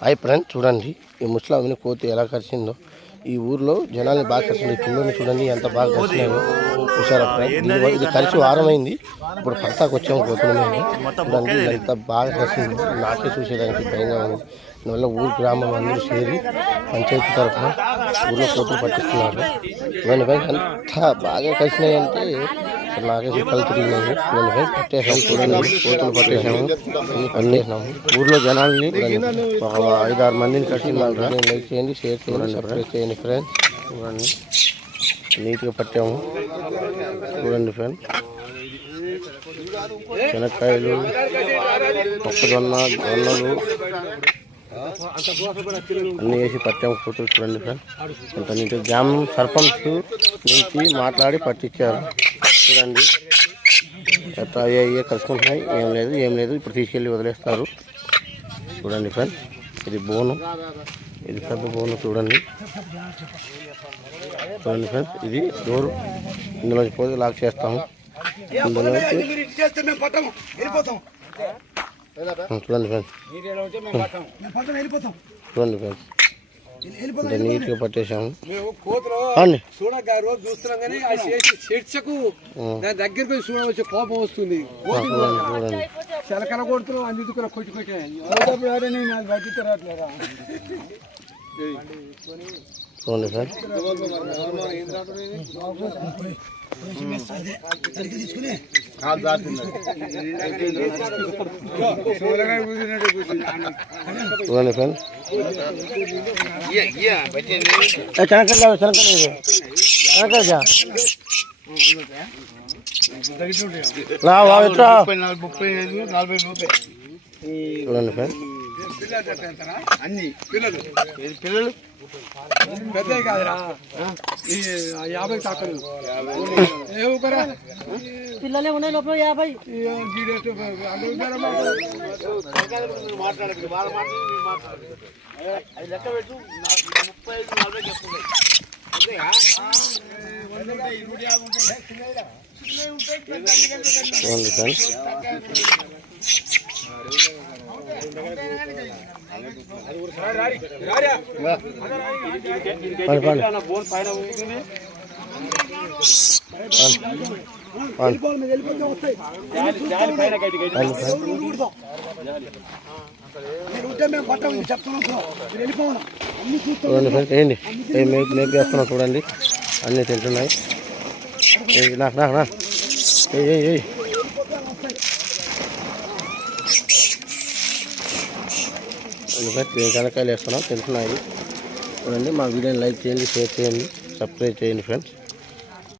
Hi friends, చూడండి ఈ ముసలామిని కోతి ఎలా కరిచిందో. ఈ ఊర్లో జనాల్ని బాగా కరిచింది. పిల్లల్ని చూడండి ఎంత బాగా కరిచినాయో. చూసారా ఫ్రెండ్, ఇది కలిసి వారమైంది. ఇప్పుడు పడతాకు వచ్చాము కోతుల మీద. చూడండి ఎంత బాగా కరిచింది. నాకే చూసేదానికి భయంగా ఉంది. అందువల్ల ఊరు గ్రామం అందరూ చేరి పంచాయతీ తరఫున ఊళ్ళో కోతులు పట్టిస్తున్నారు. ఇవన్నీ ఎంత బాగా కలిసినాయంటే నాకే చుక్కలు తిరిగినాయి. ఇవన్నీ పట్టేసాము. చూడండి కోతులు పట్టేసాము, పట్టేసినాము. ఊర్లో జనాల్ని ఒక 5-6 మందిని కట్టినారు. లైక్ చేయండి, షేర్ చేయండి, సబ్స్క్రైబ్ చేయండి ఫ్రెండ్స్. చూడండి నీట్గా పట్టాము. చూడండి ఫ్రెండ్, శనక్కాయలు, మొక్కజొన్న, జొన్నలు అన్నీ వేసి పట్టాము కూతురు. చూడండి ఫ్రెండ్, అంత నీట్గా గ్రామం సర్పంచ్ నుంచి మాట్లాడి పట్టించారు. చూడండి ఎట్లా అయ్యే కలుసుకుంటున్నాయి. ఏం లేదు ఇప్పుడు తీసుకెళ్ళి వదిలేస్తారు. చూడండి ఫ్రెండ్, ఇది బోను, ఇది పెద్ద బోను. చూడండి ఫ్రెండ్స్, ఇది డోరు. ఇందులోంచి పోతే లాక్ చేస్తాము. చూడండి ఫ్రెండ్స్, చూడండి ఫ్రెండ్స్, ఇంత నీట్గా పట్టేసాము. దగ్గరికి చూడవచ్చు, కోపం వస్తుంది. చూడండి చిలకన కొడుతున్నాం, అందుకున్న కొట్టి కొట్టినా చూడండి సార్. చూడండి ఫ్రెండ్, చూడండి ఫ్రెండ్, పిల్లలు పెద్దవి కాదురా, 50 తాకలు పిల్లలే ఉన్నాయి లోపల 50. చూడండి ఫ్రెండ్, ఏంటి మేపేస్తున్నాం. చూడండి అన్నీ తింటున్నాయి. నాకు కనకాయలు వేస్తున్నాం, తింటున్నాయి. చూడండి, మా వీడియోని లైక్ చేయండి, షేర్ చేయండి, సబ్స్క్రైబ్ చేయండి ఫ్రెండ్స్.